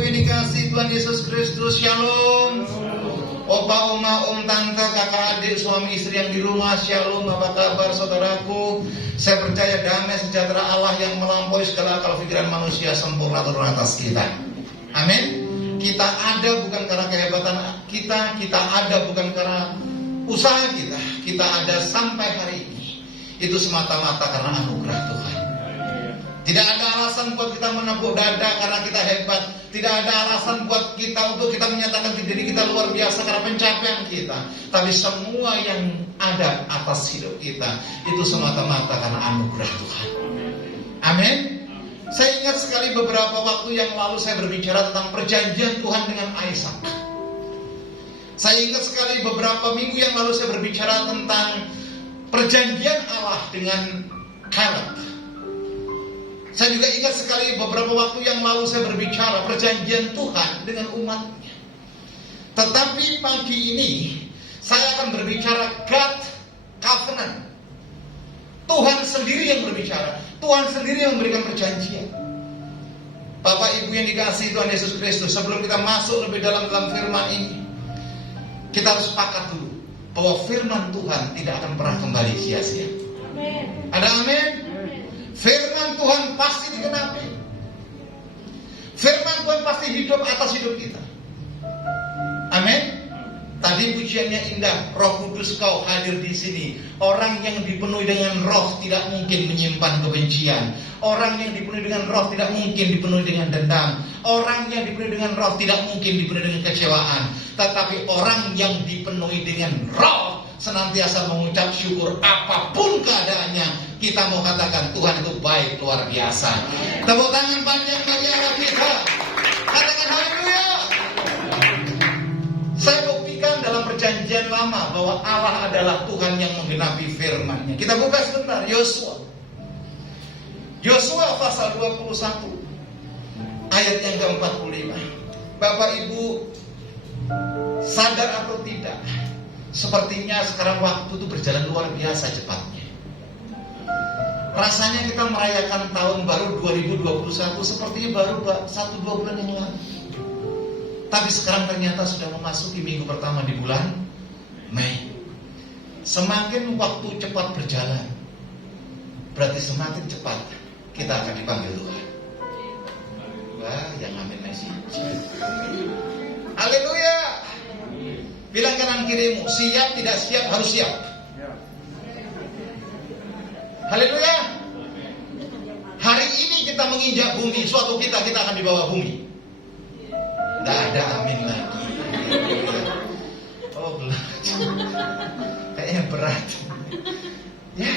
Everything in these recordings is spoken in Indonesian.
Ibu yang dikasih Tuhan Yesus Kristus, Shalom. Opa, oma, om, tante, kakak, adik, suami, istri yang di rumah, Shalom. Apa kabar saudaraku? Saya percaya damai sejahtera Allah yang melampaui segala akal pikiran manusia sempurna turun atas kita. Amin. Kita ada bukan karena kehebatan kita ada bukan karena usaha kita. Kita ada sampai hari ini itu semata-mata karena anugerah Tuhan. Tidak ada alasan buat kita menepuk dada karena kita hebat. Tidak ada alasan buat kita untuk kita menyatakan diri kita luar biasa karena pencapaian kita. Tapi semua yang ada atas hidup kita itu semata-mata karena anugerah Tuhan. Amin. Saya ingat sekali beberapa waktu yang lalu saya berbicara tentang perjanjian Tuhan dengan Ishak. Saya ingat sekali beberapa minggu yang lalu saya berbicara tentang perjanjian Allah dengan Caleb. Saya juga ingat sekali beberapa waktu yang lalu saya berbicara perjanjian Tuhan dengan umatnya. Tetapi pagi ini saya akan berbicara God Covenant. Tuhan sendiri yang berbicara. Tuhan sendiri yang memberikan perjanjian. Bapak Ibu yang dikasihi Tuhan Yesus Kristus, sebelum kita masuk lebih dalam firman ini, kita harus sepakat dulu bahwa firman Tuhan tidak akan pernah kembali sia-sia. Amin. Ada amin? Firman Tuhan pasti digenapi. Firman Tuhan pasti hidup atas hidup kita. Amin. Tadi pujiannya indah, Roh Kudus Kau hadir di sini. Orang yang dipenuhi dengan Roh tidak mungkin menyimpan kebencian. Orang yang dipenuhi dengan Roh tidak mungkin dipenuhi dengan dendam. Orang yang dipenuhi dengan Roh tidak mungkin dipenuhi dengan kecewaan. Tetapi orang yang dipenuhi dengan Roh senantiasa mengucap syukur apapun keadaannya. Kita mau katakan Tuhan itu baik luar biasa. Tepuk tangan panjang bagi Allah kita. Katakan haleluya. Saya buktikan dalam perjanjian lama bahwa Allah adalah Tuhan yang menggenapi firman-Nya. Kita buka sebentar Yosua. Yosua pasal 21 ayat yang ke-45. Bapak Ibu sadar atau tidak, sepertinya sekarang waktu itu berjalan luar biasa cepatnya. Rasanya kita merayakan tahun baru 2021 sepertinya baru 1-2 bulan yang lalu. Tapi sekarang ternyata sudah memasuki minggu pertama di bulan Mei. Semakin waktu cepat berjalan, berarti semakin cepat kita akan dipanggil Tuhan. Wah, yang amin masih. Haleluya. Bilang kanan kirimu, siap tidak siap harus siap. Haleluya. Hari ini kita menginjak bumi, suatu kita akan dibawa bumi. Tidak ada amin lagi. Oh belum. Kayaknya berat. Ya.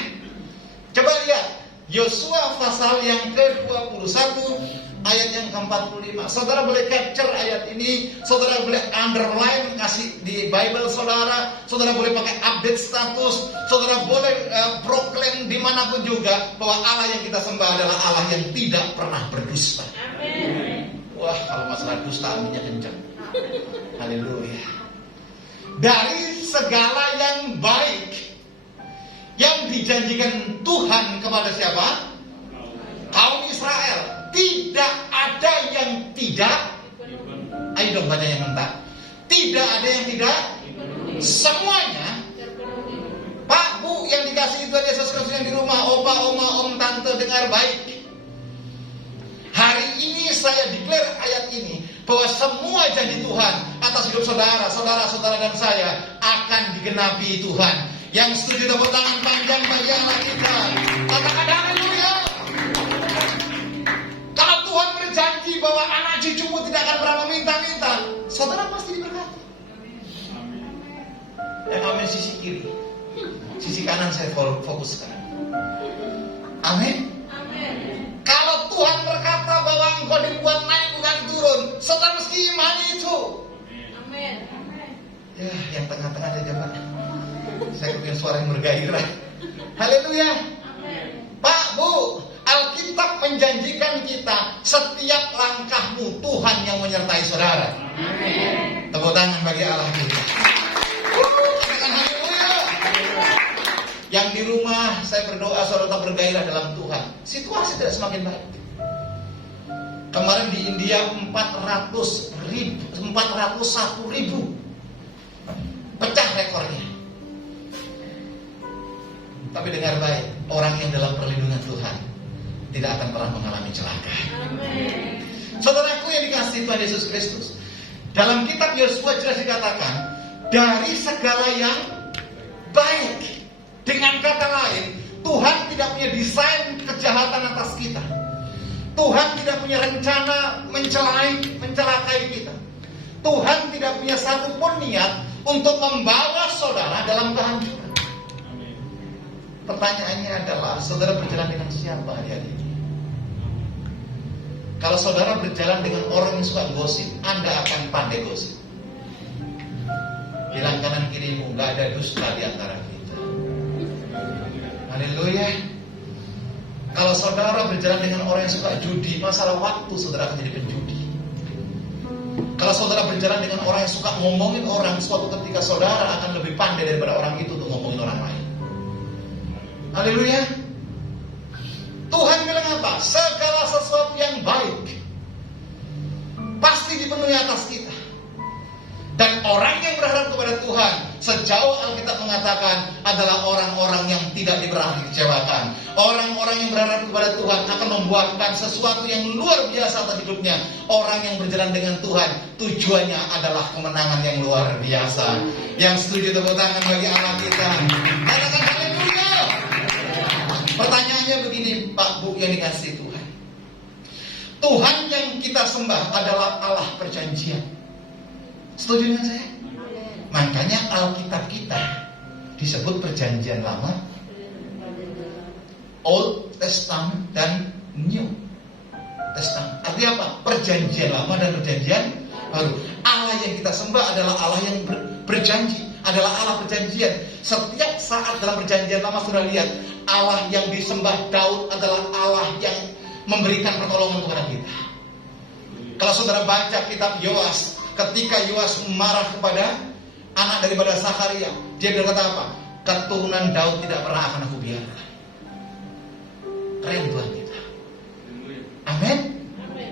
Coba lihat Yosua pasal yang ke-21 ayat yang ke-45. Saudara boleh capture ayat ini, saudara boleh underline, kasih di Bible saudara. Saudara boleh pakai update status. Saudara boleh proklaim dimanapun juga bahwa Allah yang kita sembah adalah Allah yang tidak pernah berdusta. Amin. Wah, kalau masalah dusta aminnya kencang. Haleluya. Dari segala yang baik yang dijanjikan Tuhan kepada siapa? Kaum Israel. Tidak ada yang tidak. Ayo dong baca yang mentah. Tidak ada yang tidak. Semuanya. Pak, Bu yang dikasihi Tuhan Yesus Kristus yang di rumah, opa, oma, om, tante, dengar baik. Hari ini saya declare ayat ini bahwa semua janji Tuhan atas hidup saudara, saudara dan saya akan digenapi Tuhan. Yang setuju tepuk tangan panjang bagi Allah kita. Katakan haleluya. Kalau Tuhan berjanji bahwa anak cucumu tidak akan pernah meminta-minta, saudara pasti diberkati. Yang amin sisi kiri, sisi kanan saya fokuskan. Amin. Kalau Tuhan berkata bahwa engkau dibuat naik bukan turun, saudara mesti imani itu. Amin. Ya, yang tengah-tengah aja Pak. Saya punya suara yang bergairah. Haleluya. Pak, Bu, Alkitab menjanjikan kita setiap langkahmu Tuhan yang menyertai saudara. Amin. Tepuk tangan bagi Allah kita. Yang di rumah saya berdoa saudara tetap bergairah dalam Tuhan. Situasi tidak semakin baik. Kemarin di India 401.000 pecah rekornya. Tapi dengar baik, orang yang dalam perlindungan Tuhan tidak akan pernah mengalami celaka. Amin. Saudaraku yang dikasihi Tuhan Yesus Kristus, dalam kitab Yosua jelas dikatakan dari segala yang baik. Dengan kata lain, Tuhan tidak punya desain kejahatan atas kita. Tuhan tidak punya rencana mencelakai kita. Tuhan tidak punya satupun niat untuk membawa saudara dalam kehancuran. Pertanyaannya adalah, saudara berjalan dengan siapa hari-hari ini? Kalau saudara berjalan dengan orang yang suka gosip, Anda akan pandai gosip. Bilang kanan kirimu, gak ada dusta di antara kita. Haleluya. Kalau saudara berjalan dengan orang yang suka judi, masalah waktu saudara akan jadi penjudi. Kalau saudara berjalan dengan orang yang suka ngomongin orang, suatu ketika saudara akan lebih pandai daripada orang itu untuk ngomongin orang lain. Haleluya. Tuhan bilang apa? Segala sesuatu yang baik pasti dipenuhi atas kita. Dan orang yang berharap kepada Tuhan, sejauh Alkitab mengatakan, adalah orang-orang yang tidak pernah dikecewakan. Orang-orang yang berharap kepada Tuhan akan membuahkan sesuatu yang luar biasa atas hidupnya. Orang yang berjalan dengan Tuhan, tujuannya adalah kemenangan yang luar biasa. Yang setuju tepuk tangan bagi Allah kita. Katakan haleluya. Pertanyaannya begini, Pak Bu yang dikasih Tuhan. Tuhan yang kita sembah adalah Allah perjanjian. Setuju dengan saya? Makanya Alkitab kita disebut perjanjian lama, Old Testament dan New Testament. Artinya apa? Perjanjian lama dan perjanjian baru. Allah yang kita sembah adalah Allah yang berjanji, adalah Allah perjanjian. Setiap saat dalam perjanjian lama sudah lihat, Allah yang disembah Daud adalah Allah yang memberikan pertolongan kepada kita. Kalau saudara baca kitab Yoas, ketika Yoas marah kepada anak daripada Zakharia, dia berkata apa? Keturunan Daud tidak pernah akan aku biarkan. Keren Tuhan kita. Amin.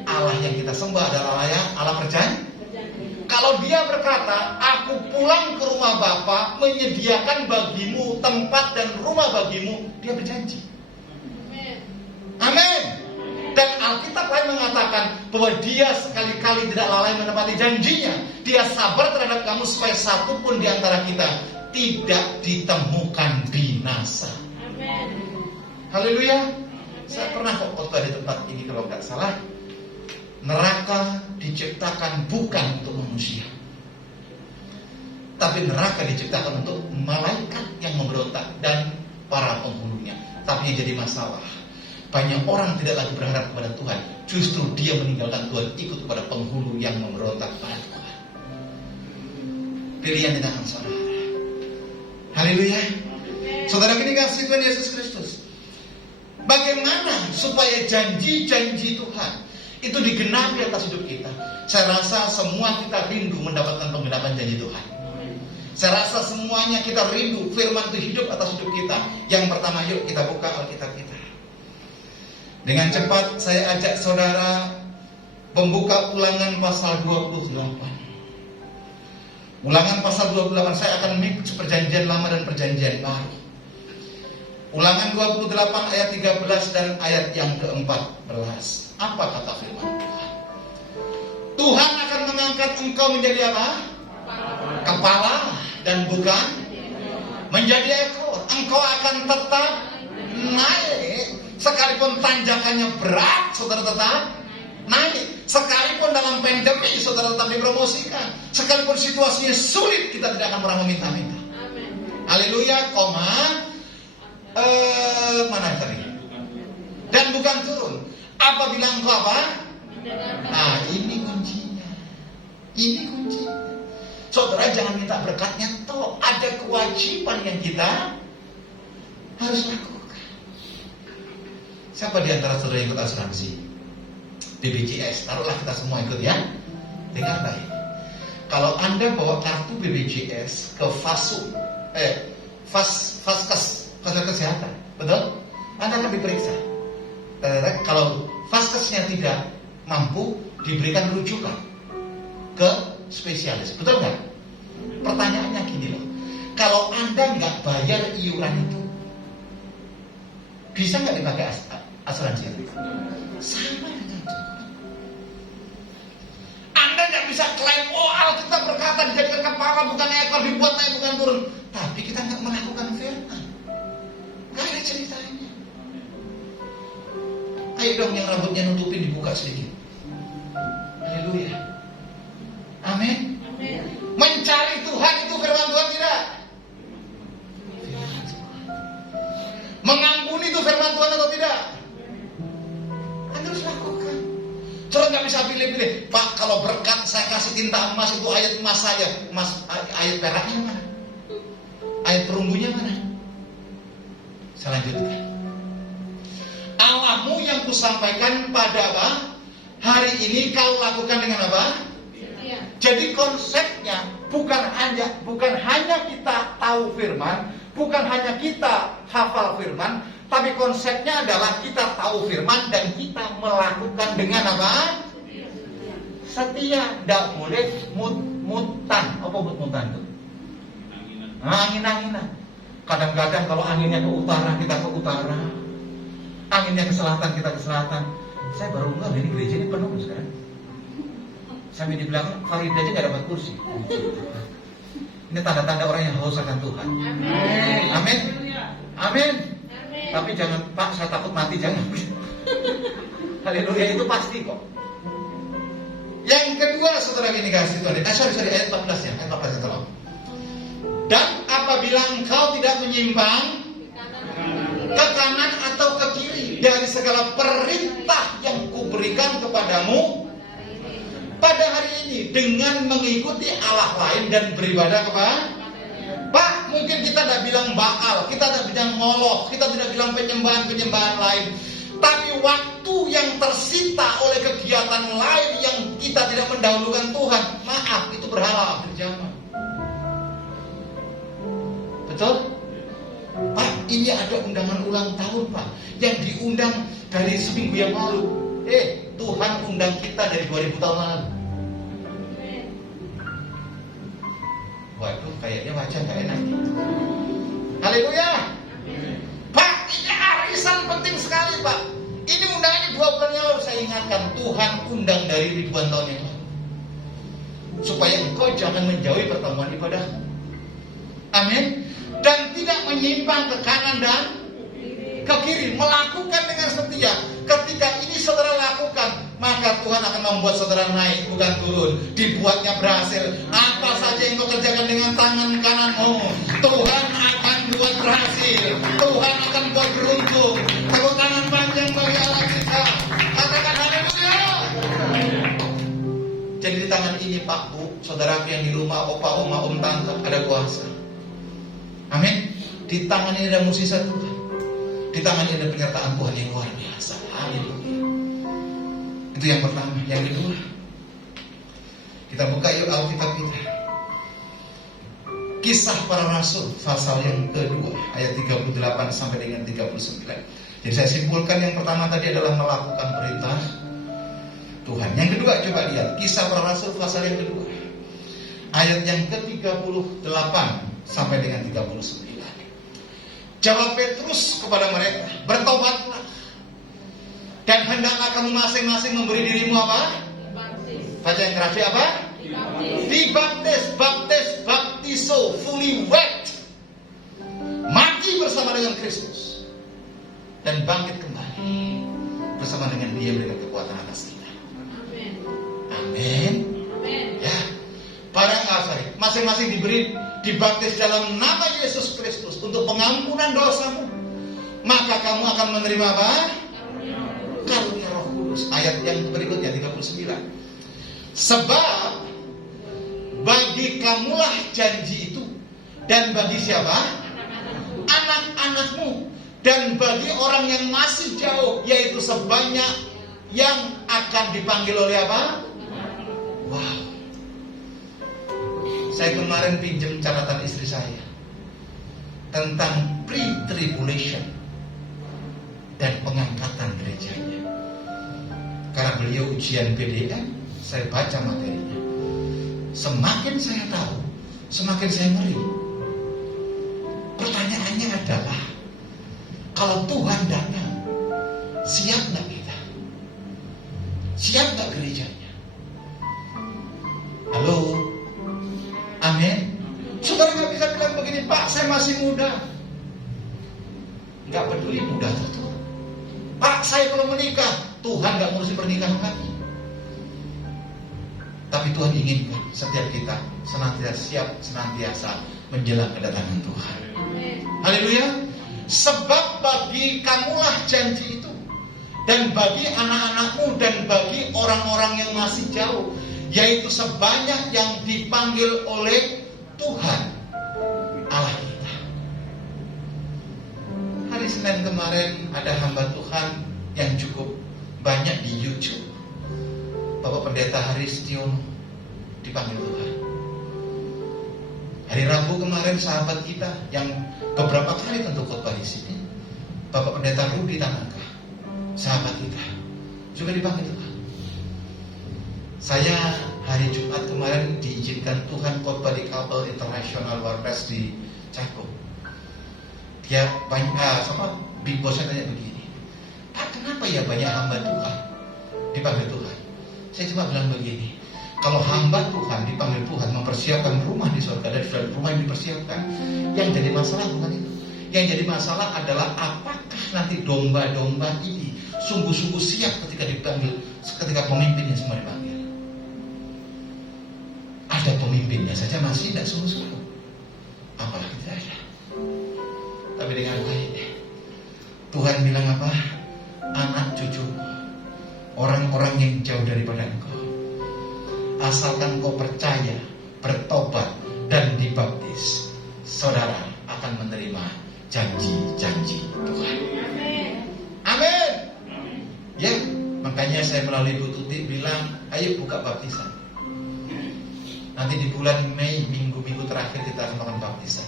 Allah yang kita sembah adalah Allah perjanjian. Kalau dia berkata, aku pulang ke rumah Bapa, menyediakan bagimu tempat dan rumah bagimu, dia berjanji. Amin. Dan Alkitab lain mengatakan bahwa dia sekali-kali tidak lalai menepati janjinya. Dia sabar terhadap kamu supaya satu pun di antara kita tidak ditemukan binasa. Amin. Haleluya. Saya pernah khotbah di tempat ini kalau tidak salah. Neraka diciptakan bukan untuk manusia, tapi neraka diciptakan untuk malaikat yang memberontak dan para penghulunya. Tapi yang jadi masalah, banyak orang tidak lagi berharap kepada Tuhan. Justru dia meninggalkan Tuhan, ikut kepada penghulu yang memberontak pada Tuhan. Pilihan di tangan saudara. Haleluya. Saudara ini kasih Tuhan Yesus Kristus. Bagaimana supaya janji-janji Tuhan itu digenapi atas hidup kita? Saya rasa semua kita rindu mendapatkan penggenapan janji Tuhan. Saya rasa semuanya kita rindu firman itu hidup atas hidup kita. Yang pertama, yuk kita buka Alkitab kita. Dengan cepat saya ajak saudara membuka Ulangan pasal 28. Ulangan pasal 28, saya akan mix perjanjian lama dan perjanjian baru. Ulangan 28 ayat 13 dan ayat yang ke-14. Apa kata firman Tuhan? Tuhan akan mengangkat engkau menjadi apa? Kepala dan bukan menjadi ekor. Engkau akan tetap naik. Sekalipun tanjakannya berat, saudara tetap naik. Sekalipun dalam pandemi, saudara tetap dipromosikan. Sekalipun situasinya sulit, kita tidak akan pernah meminta-minta. Haleluya, mana tadi? Dan bukan turun. Apabila engkau apa? Nah, ini kuncinya. Ini kuncinya. Saudara jangan minta berkatnya, toh ada kewajiban yang kita harus lakukan. Siapa di antara saudara yang ikut asuransi BPJS? Taruhlah kita semua ikut ya. Dengar baik. Kalau Anda bawa kartu BPJS ke Faskes kesehatan, betul? Anda akan diperiksa. Kalau Faskesnya tidak mampu diberikan rujukan ke spesialis. Betul nggak? Pertanyaannya gini loh, kalau Anda nggak bayar iuran itu, bisa nggak dipakai asuransi? Sama dengan itu. Anda nggak bisa klaim, oh Alkitab berkata dijadikan kepala bukan ekor, dibuat naik bukan turun. Tapi kita nggak melakukan firman. Nggak ada ceritanya. Ayo dong yang rambutnya nutupin dibuka sedikit. Haleluya. Amin. Mencari Tuhan itu firman Tuhan tidak? Firman Tuhan. Mengampuni itu firman Tuhan atau tidak? Anda harus lakukan. Terus nggak bisa pilih-pilih. Pak, kalau berkat saya kasih tinta emas, itu ayat emas saya. Ayat peraknya mana? Ayat perunggunya mana? Selanjutnya, Allahmu yang kusampaikan pada apa? Hari ini kau lakukan dengan apa? Jadi konsepnya bukan hanya kita tahu firman, bukan hanya kita hafal firman, tapi konsepnya adalah kita tahu firman dan kita melakukan dengan apa? Setia. Tidak boleh mutan. Apa mutan itu? Angin-anginan. Kadang-kadang kalau anginnya ke utara, kita ke utara. Anginnya ke selatan, kita ke selatan. Saya baru ngeh, ini gereja ini penuh sekarang. Sampai dibilang Farid aja gak dapat kursi. Ini tanda-tanda orang yang haus akan Tuhan. Amin. Amin. Tapi jangan, Pak, saya takut mati, jangan. Haleluya, itu pasti kok. Yang kedua, saudara ini kasih Tuhan. Sorry, ayat 14 ya. Ayat 14 ya, tolong. Dan apabila engkau tidak menyimpang ke kanan atau ke kiri dari segala perintah yang kuberikan kepadamu pada hari ini, dengan mengikuti Allah lain dan beribadah kepada Pak, mungkin kita tidak bilang Baal, kita tidak bilang Moloch, kita tidak bilang penyembahan lain. Tapi waktu yang tersita oleh kegiatan lain yang kita tidak mendahulukan Tuhan, maaf, itu berhala akhir zaman. Betul? Pak, ini ada undangan ulang tahun, Pak, yang diundang dari seminggu yang lalu. Tuhan undang kita dari 2000 tahun lalu. Waduh, kayaknya wajah gak enak. Haleluya. Pak, ini arisan penting sekali, Pak. Ini undangannya 2 bulan yang lalu. Saya ingatkan, Tuhan undang dari ribuan tahun yang lalu, supaya engkau jangan menjauhi pertemuan ibadah. Amin. Dan tidak menyimpang ke kanan dan ke kiri, melakukan dengan setia. Ketika ini saudara lakukan, maka Tuhan akan membuat saudara naik bukan turun. Dibuatnya berhasil. Apa saja yang kau kerjakan dengan tangan kananmu, Tuhan akan buat berhasil. Tuhan akan buat beruntung. Tepuk tangan panjang bagi Allah kita. Katakan haleluya. Jadi di tangan ini, Pak, Bu, saudara yang di rumah, opa, oma, om, tante, ada kuasa. Amin. Di tangan ini ada mukjizat Tuhan. Di tangan ini ada penyertaan Tuhan yang luar biasa. Haleluya. Itu yang pertama. Yang kedua, kita buka yuk Alkitab kita. Kisah Para Rasul pasal yang kedua ayat 38 sampai dengan 39. Jadi saya simpulkan, yang pertama tadi adalah melakukan perintah Tuhan. Yang kedua, coba lihat Kisah Para Rasul pasal yang kedua ayat yang ke-38 sampai dengan 39. Jawab Petrus kepada mereka, bertobatlah, dan hendaklah kamu masing-masing memberi dirimu apa? Baca yang terakhir apa? Dibaptis, baptizo, fully wet, mati bersama dengan Kristus, dan bangkit kembali bersama dengan Dia, berikan kekuatan atas kita. Amin. Ya, masing-masing dibaptis dalam nama Yesus Kristus untuk pengampunan dosamu, maka kamu akan menerima apa? Karunia Roh Kudus. Ayat yang berikutnya 39. Sebab bagi kamulah janji itu, dan bagi siapa? Anak-anakmu, dan bagi orang yang masih jauh, yaitu sebanyak yang akan dipanggil oleh apa? Wow. Saya kemarin pinjam catatan istri saya tentang pre-tribulation dan pengangkatan gerejanya. Karena beliau ujian PDM, saya baca materinya. Semakin saya tahu, semakin saya ngeri. Pertanyaannya adalah, kalau Tuhan datang, siap nggak kita? Siap nggak gerejanya? Halo? Amin? Saudara nggak bisa bilang begini, Pak, saya masih muda. Nggak peduli muda atau tua. Pak, saya belum menikah. Tuhan nggak ngurusin pernikahan lagi. Tapi Tuhan inginkan setiap kita senantiasa siap, senantiasa menjelang kedatangan Tuhan. Haleluya. Sebab bagi kamulah janji itu, dan bagi anak-anakmu, dan bagi orang-orang yang masih jauh, yaitu sebanyak yang dipanggil oleh Tuhan Allah kita. Hari Senin kemarin ada hamba Tuhan yang cukup banyak di YouTube. Bapak Pendeta Haristiono dipanggil Tuhan. Hari Rabu kemarin sahabat kita yang beberapa kali tentu khotbah di sini, Bapak Pendeta Rudi Tanaka, sahabat kita juga dipanggil Tuhan. Saya hari Jumat kemarin diizinkan Tuhan khotbah di Kapel International Warpes di Cakung. Dia banyak Big Boss tanya begini, Pak, kenapa ya banyak hamba Tuhan dipanggil Tuhan? Saya cuma bilang begini, kalau hamba Tuhan dipanggil Tuhan mempersiapkan rumah di surga, dan sudah rumah yang dipersiapkan, yang jadi masalah bukan itu. Yang jadi masalah adalah apakah nanti domba-domba ini sungguh-sungguh siap ketika dipanggil, ketika pemimpinnya semua dipanggil. Ada pemimpinnya saja masih tidak sungguh-sungguh, apalagi tidak ada. Tapi dengan baik, Tuhan bilang apa? Anak cucu, orang-orang yang jauh daripada engkau, asalkan kau percaya, bertobat, dan dibaptis, saudara akan menerima janji-janji Tuhan. Amin. Ya, makanya saya melalui Bu Tuti bilang, ayo buka baptisan. Nanti di bulan Mei, minggu-minggu terakhir kita akan melakukan baptisan.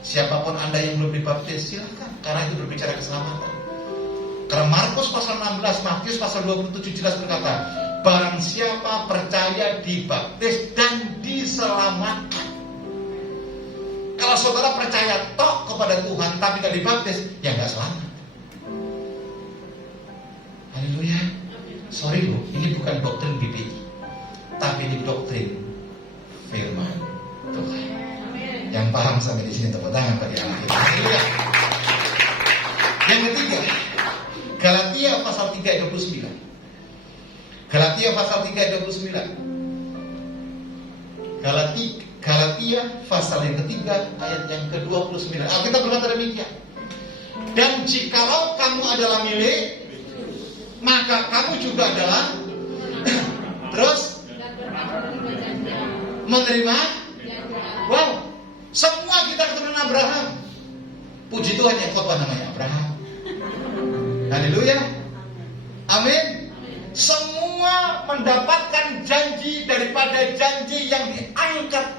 Siapapun Anda yang belum dibaptis, silakan, karena itu berbicara keselamatan. Karena Markus pasal 16, Matius pasal 27 jelas berkata, barang siapa percaya dibaptis dan diselamatkan. Kalau saudara percaya tok kepada Tuhan tapi tidak dibaptis, ya nggak selamat. Haleluya. Sorry loh, ini bukan doktrin BPI, tapi ini doktrin firman Tuhan. Yang paham sampai di sini tepuk tangan bagi anak kita. Haleluya. Yang ketiga, Galatia pasal 3 ayat 29. Galatia pasal 3 ayat 29. Galatia pasal yang ketiga ayat yang ke-29. Alkitab berkata demikian. Dan jikalau kamu adalah milik, maka kamu juga adalah terus menerima. Wow, semua kita keturunan Abraham. Puji Tuhan yang khotbah namanya Abraham. Haleluya. Amin. Semua mendapatkan janji daripada janji yang diangkat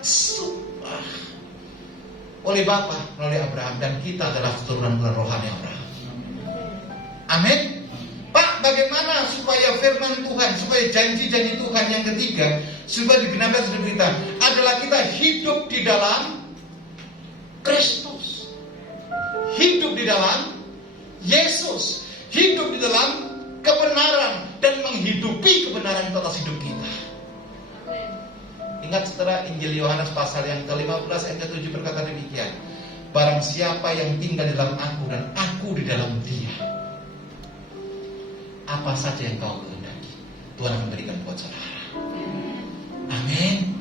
oleh Bapa melalui Abraham, dan kita adalah keturunan rohani Abraham. Amin. Pak, bagaimana supaya firman Tuhan, supaya janji-janji Tuhan yang ketiga supaya digenapi dalam kita adalah kita hidup di dalam Kristus, hidup di dalam Yesus, hidup di dalam kebenaran dan menghidupi kebenaran itu atas hidup kita. Ingat saudara, Injil Yohanes pasal yang ke-15 ayat ke-7 berkata demikian, barang siapa yang tinggal di dalam aku dan aku di dalam dia, apa saja yang kau kehendaki, Tuhan akan berikan buat saudara. Amin.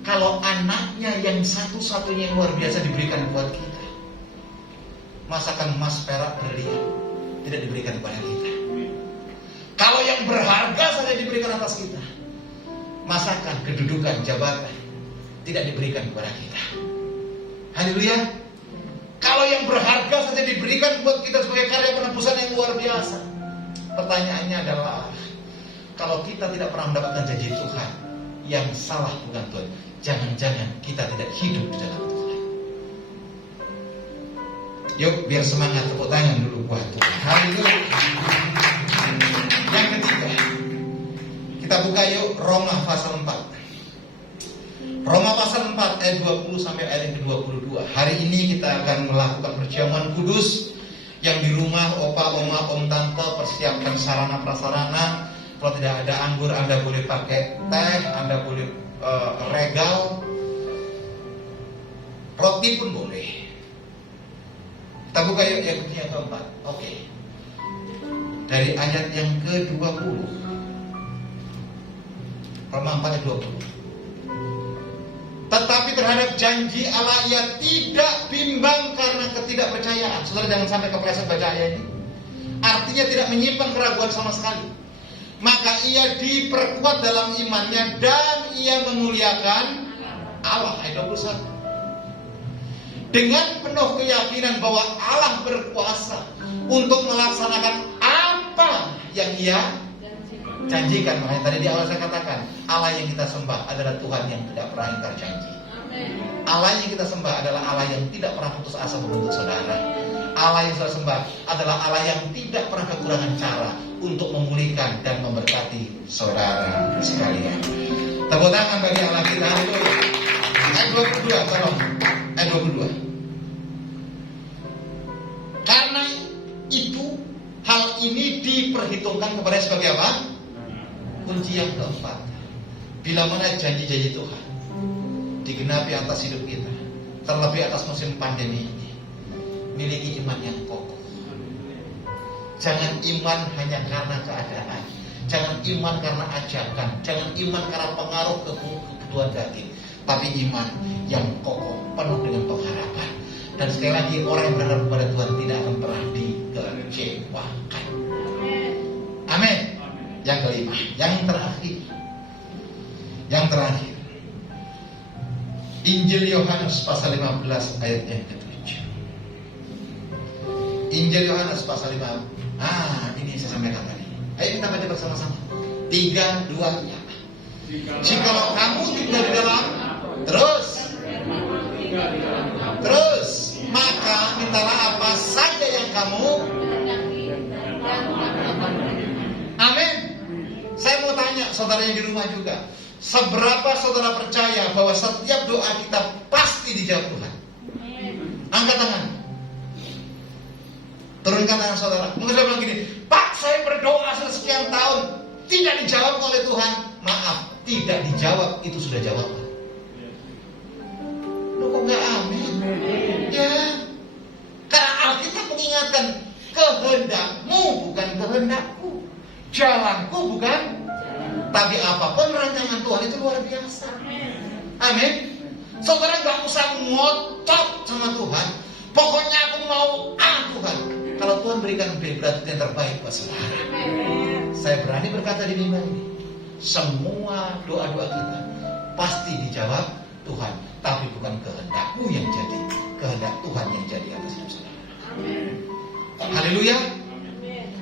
Kalau anaknya yang satu-satunya yang luar biasa diberikan buat kita, masakan emas, perak, berlian tidak diberikan kepada kita. Kalau yang berharga saja diberikan atas kita, masakan, kedudukan, jabatan tidak diberikan kepada kita. Haleluya. Kalau yang berharga saja diberikan buat kita sebagai karya penebusan yang luar biasa, pertanyaannya adalah, kalau kita tidak pernah mendapatkan janji Tuhan, yang salah bukan Tuhan, jangan-jangan kita tidak hidup di dalam Tuhan. Yuk, biar semangat, tepuk tangan dulu buat Tuhan. Haleluya. Yang ketiga, buka yuk Roma pasal 4. Roma pasal 4 ayat 20 sampai ayat yang ke-22. Hari ini kita akan melakukan perjamuan kudus yang di rumah opa, oma, om, tante persiapkan sarana prasarana. Kalau tidak ada anggur, Anda boleh pakai teh, Anda boleh regal, roti pun boleh. Kita buka yuk yang keempat. Oke. Dari ayat yang ke-20. Roma 4 ayat 20. Tetapi terhadap janji Allah ia tidak bimbang karena ketidakpercayaan. Saudara jangan sampai kepleset baca ayat ini. Artinya tidak menyimpan keraguan sama sekali. Maka ia diperkuat dalam imannya dan ia memuliakan Allah. Ayat 21. Dengan penuh keyakinan bahwa Allah berkuasa untuk melaksanakan apa yang ia janjikan. Makanya tadi di awal saya katakan, Allah yang kita sembah adalah Tuhan yang tidak pernah ingkar janji. Allah yang kita sembah adalah Allah yang tidak pernah putus asa menuntut saudara. Allah yang saya sembah adalah Allah yang tidak pernah kekurangan cara untuk memulihkan dan memberkati saudara sekalian. Tepuk tangan bagi Allah kita. Ayat 22, tolong. Ayat 22. Karena itu hal ini diperhitungkan kepada sebagai apa? Kunci yang keempat. Bila mana janji-janji Tuhan digenapi atas hidup kita, terlebih atas musim pandemi ini, miliki iman yang kokoh. Jangan iman hanya karena keadaan, jangan iman karena ajakan, jangan iman karena pengaruh kebutuhan daging, tapi iman yang kokoh, penuh dengan pengharapan. Dan sekali lagi, orang yang berharap kepada Tuhan tidak akan pernah dikecewakan. Amin. Yang kelima, yang terakhir, Injil Yohanes pasal 15 ayat yang ke-7. Injil Yohanes pasal 15. Ini saya sampaikan tadi. Ayo kita baca bersama-sama. 3, 2, ya. Jikalau kamu tinggal di dalam, terus, maka mintalah apa saja yang kamu. Amin. Saya mau tanya saudara yang di rumah juga, seberapa saudara percaya bahwa setiap doa kita pasti dijawab Tuhan? Angkat tangan. Turunkan tangan saudara. Mungkin saya bilang gini, Pak, saya berdoa sekian tahun tidak dijawab oleh Tuhan. Maaf, tidak dijawab itu sudah jawaban. Lu kok gak amin? Ya, karena Alkitab mengingatkan, kehendakmu bukan kehendakku, jalanku bukan. Tapi apapun rancangan Tuhan itu luar biasa. Amin. Saudara gak usah ngotot sama Tuhan. Pokoknya aku mau Tuhan. Kalau Tuhan berikan berarti yang terbaik buat saudara. Saya berani berkata di mimbar ini, semua doa-doa kita pasti dijawab Tuhan. Tapi bukan kehendakmu yang jadi, kehendak Tuhan yang jadi atas hidup saudara. Haleluya.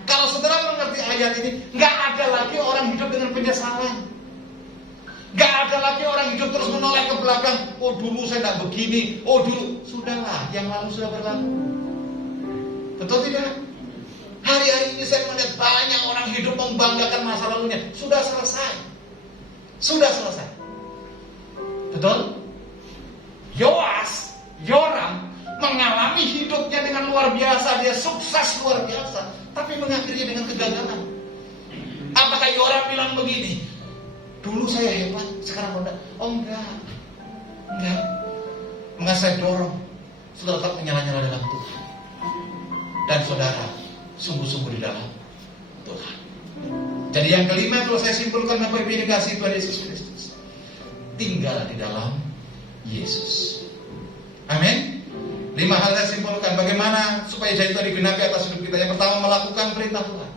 Kalau saudara mengerti ayat ini, gak ada lagi orang hidup dengan penyesalan. Gak ada lagi orang hidup terus menoleh ke belakang. Oh dulu saya tidak begini. Oh dulu. Sudahlah, yang lalu sudah berlalu. Betul tidak? Hari-hari ini saya melihat banyak orang hidup membanggakan masa lalunya. Sudah selesai. Betul? Yoram mengalami hidupnya dengan luar biasa. Dia sukses luar biasa, tapi mengakhirinya dengan kegagalan. Apakah Yoram bilang begini, dulu saya hebat, sekarang enggak? Oh enggak. Maka saya dorong saudara tetap menyala-nyala dalam Tuhan. Dan saudara sungguh-sungguh di dalam Tuhan. Jadi yang kelima, kalau saya simpulkan apa yang dikasih Tuhan Yesus Kristus, tinggal di dalam Yesus. Amin. 5 hal saya simpulkan bagaimana supaya janji itu digenapi atas hidup kita. Yang pertama, melakukan perintah Tuhan.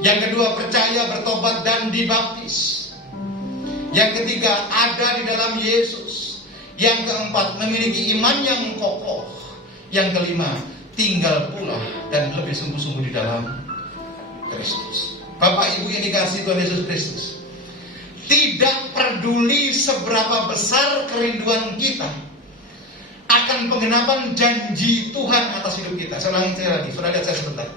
Yang kedua, percaya, bertobat dan dibaptis. Yang ketiga, ada di dalam Yesus. Yang keempat, memiliki iman yang kokoh. Yang kelima, tinggal pula dan lebih sungguh-sungguh di dalam Kristus. Bapak Ibu yang dikasihi Tuhan Yesus Kristus, tidak peduli seberapa besar kerinduan kita akan penggenapan janji Tuhan atas hidup kita. Saya ulangi sekali lagi, saudara lihat saya sebentar.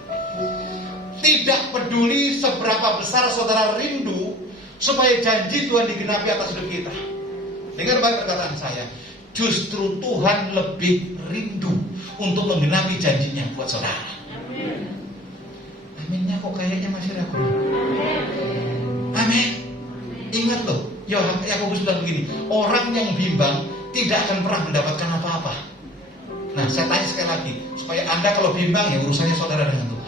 Tidak peduli seberapa besar saudara rindu supaya janji Tuhan digenapi atas hidup kita. Dengar baik perkataan saya. Justru Tuhan lebih rindu untuk menggenapi janjinya buat saudara. Aminnya kok kayaknya masih ragu. Amin. Ingat loh, Yakobus bilang begini, orang yang bimbang tidak akan pernah mendapatkan apa-apa. Nah, saya tanya sekali lagi, supaya Anda kalau bimbang ya urusannya saudara dengan Tuhan.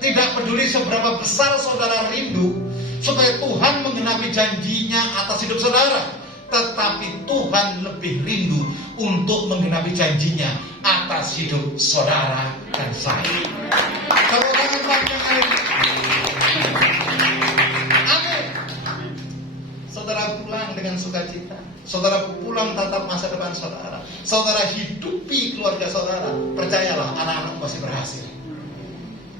Tidak peduli seberapa besar saudara rindu supaya Tuhan menggenapi janjinya atas hidup saudara, tetapi Tuhan lebih rindu untuk menggenapi janjinya atas hidup saudara dan saya. Kalau tangan panjang hari ini. Amin. Saudara pulang dengan sukacita. Saudara pulang tatap masa depan saudara. Saudara hidupi keluarga saudara. Percayalah, anak-anak pasti berhasil.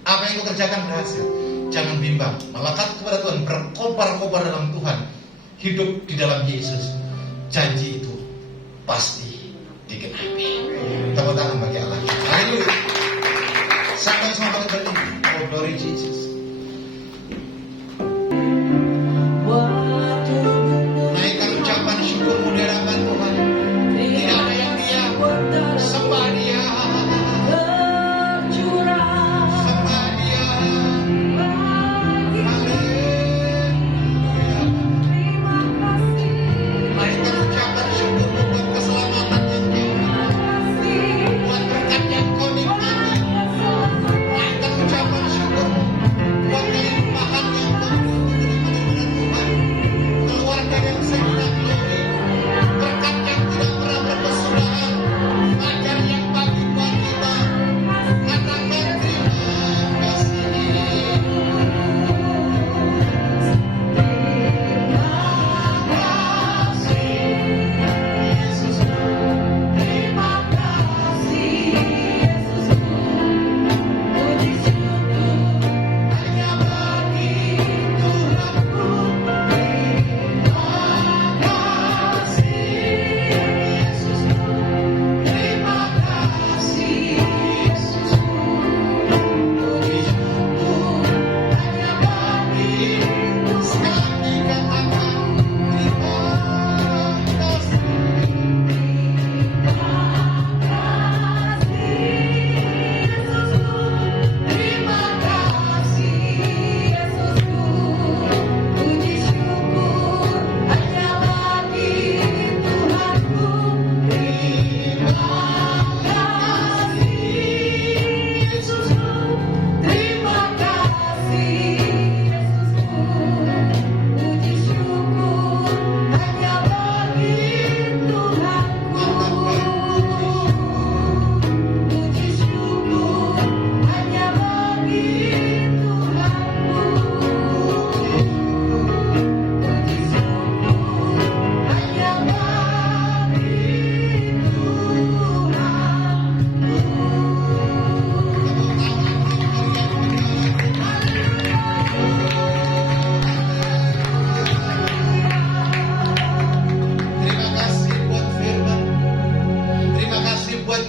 Apa yang kau kerjakan berhasil. Jangan bimbang. Melekat kepada Tuhan. Berkobar-kobar dalam Tuhan. Hidup di dalam Yesus. Janji itu pasti digenapi. Tepuk tangan bagi Allah. Haleluya. Sampai semua berdiri. Oh, glory Jesus. Naikkan ucapan syukurmu di hadapan Tuhan. Tidak ada yang diam. Sembah Dia. Sembah Dia. Haleluya. Naikkan ucapan syukurmu buat keselamatan yang kau, buat berkat yang kau nikmati. Naikkan ucapan syukurmu buat kelimpahan yang kau terima daripada Tuhan. Keluarga yang senang glory, berkat yang tidak pernah berkesudahan, ajar yang bagi buat kita. Katakan terima kasih.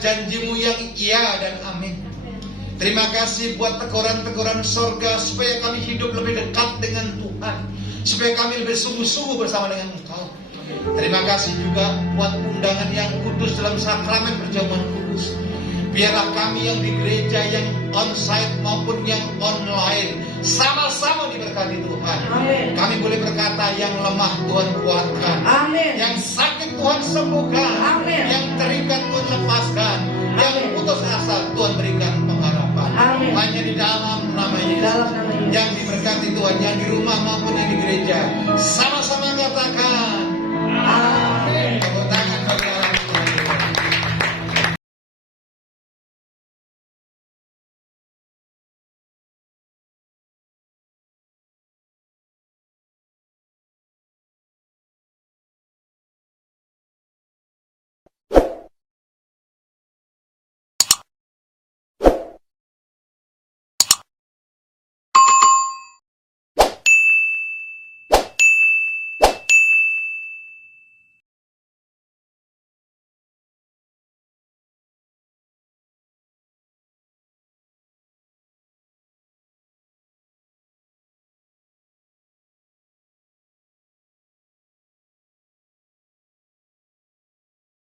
Janjimu yang iya dan amin. Terima kasih buat teguran-teguran sorga supaya kami hidup lebih dekat dengan Tuhan, supaya kami lebih sungguh-sungguh bersama dengan Engkau. Terima kasih juga buat undangan yang kudus dalam sakramen perjamuan kudus. Biarlah kami yang di gereja, yang on-site maupun yang online, sama-sama diberkati Tuhan. Amin. Kami boleh berkata, yang lemah Tuhan kuatkan. Amin. Yang sakit Tuhan sembuhkan. Amin. Yang terikat Tuhan lepaskan. Amin. Yang putus asa Tuhan berikan pengharapan. Amin. Hanya di dalam nama Yesus. Yang diberkati Tuhan, yang di rumah maupun yang di gereja, sama-sama katakan Amin.